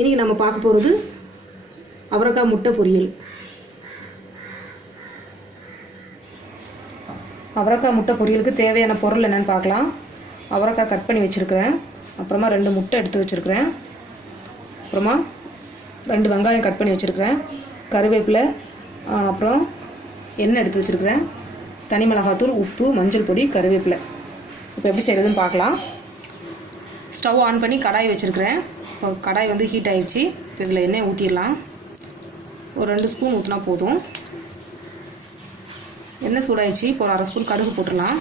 இன்றைக்கி நம்ம பார்க்க போகிறது அவரைக்காய் முட்டை பொரியல். அவரைக்காய் முட்டை பொரியலுக்கு தேவையான பொருள் என்னென்னு பார்க்கலாம். அவரைக்காய் கட் பண்ணி வச்சுருக்கிறேன், அப்புறமா 2 முட்டை எடுத்து வச்சுருக்கிறேன், அப்புறமா 2 வெங்காயம் கட் பண்ணி வச்சுருக்கிறேன், கருவேப்பிலை, அப்புறம் எண்ணெய் எடுத்து வச்சுருக்கிறேன், தனி மிளகாத்தூள், உப்பு, மஞ்சள் பொடி, கருவேப்பிலை. இப்போ எப்படி செய்கிறதுன்னு பார்க்கலாம். ஸ்டவ் ஆன் பண்ணி கடாய் வச்சுருக்கிறேன். இப்போ கடாய் வந்து ஹீட் ஆகிடுச்சு. இப்போ இதில் எண்ணெய் ஊற்றிடலாம். ஒரு 2 ஸ்பூன் ஊற்றினா போதும். எண்ணெய் சூடாயிடுச்சு. இப்போ ஒரு 1/2 ஸ்பூன் கடுகு போட்டுடலாம்.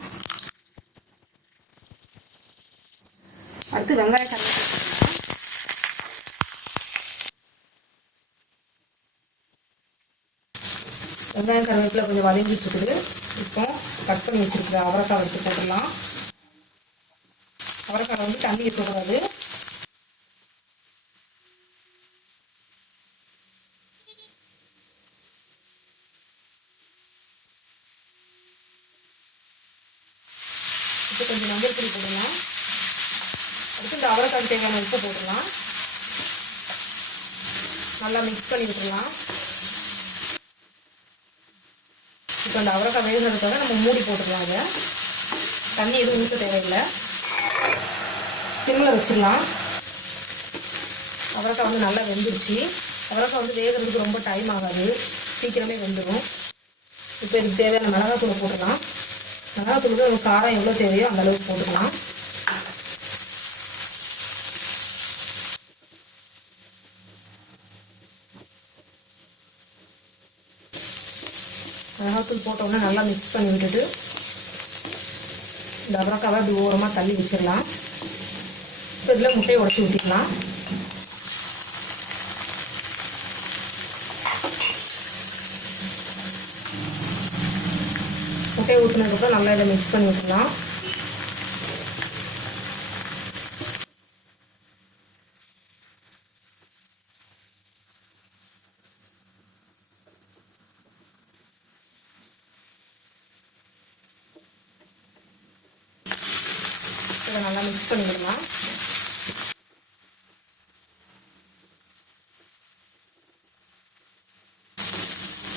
அடுத்து வெங்காயம் கருவேப்பிலை போட்டுடலாம். வெங்காயம் கருவேப்பிலை கொஞ்சம் வதங்கிட்டு இருக்குது. இப்போ கட் பண்ணி வச்சுருக்கிற அவரைக்காய் எடுத்து போட்டுடலாம். அவரைக்காய் வந்து தண்ணி இருக்கக்கூடாது. இப்போ கொஞ்சம் மஞ்சள் பொடி போடலாம். அடுத்து இந்த அவரைக்காய் தேவையான உப்பு போட்டுடலாம். நல்லா மிக்ஸ் பண்ணி விட்டுடலாம். இப்போ அந்த அவரைக்காய் வேகிறதுக்காக நம்ம மூடி போட்டுடலாம். அதை தண்ணி எதுவும் ஊற்ற தேவையில்லை. சிம்மில் வச்சிடலாம். அவரைக்காய் வந்து நல்லா வெந்துருச்சு. அவரைக்காய் வந்து வேகிறதுக்கு ரொம்ப டைம் ஆகாது, சீக்கிரமே வெந்துடும். இப்போ இதுக்கு தேவையான மிளகாத்தூளை போட்டுடலாம். மிளகாத்தூளுக்கு ஒரு காரம் எவ்வளோ தேவையோ அந்த அளவுக்கு போட்டுக்கலாம். மிளகாத்தூள் போட்டோன்னே நல்லா மிக்ஸ் பண்ணி விட்டுட்டு இந்த அவரைக்காவை அப்படி ஓரமாக தள்ளி வச்சிடலாம். இப்போ இதில் முட்டையை உடச்சி ஊற்றிக்கலாம். முட்டையை ஊற்றினதுக்கப்புறம் நல்லா இதை மிக்ஸ் பண்ணி விட்டுடலாம். இதை நல்லா மிக்ஸ் பண்ணிவிடலாம்.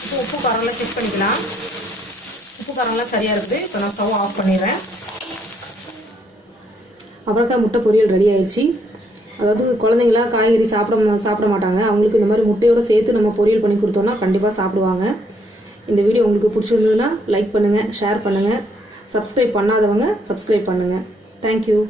இப்போ உப்பு காரம்லாம் செக் பண்ணிக்கலாம். உப்பு காரம்லாம் சரியாக இருக்குது. இப்போ நான் ஸ்டவ் ஆஃப் பண்ணிடுறேன். அவரைக்காய் முட்டை பொரியல் ரெடி ஆயிடுச்சு. அதாவது குழந்தைங்களாம் காய்கறி சாப்பிட மாட்டாங்க. அவங்களுக்கு இந்த மாதிரி முட்டையோடு சேர்த்து நம்ம பொரியல் பண்ணி கொடுத்தோம்னா கண்டிப்பாக சாப்பிடுவாங்க. இந்த வீடியோ உங்களுக்கு பிடிச்சிருந்ததுன்னா லைக் பண்ணுங்கள், ஷேர் பண்ணுங்கள், சப்ஸ்கிரைப் பண்ணாதவங்க சப்ஸ்கிரைப் பண்ணுங்கள். தேங்க்யூ.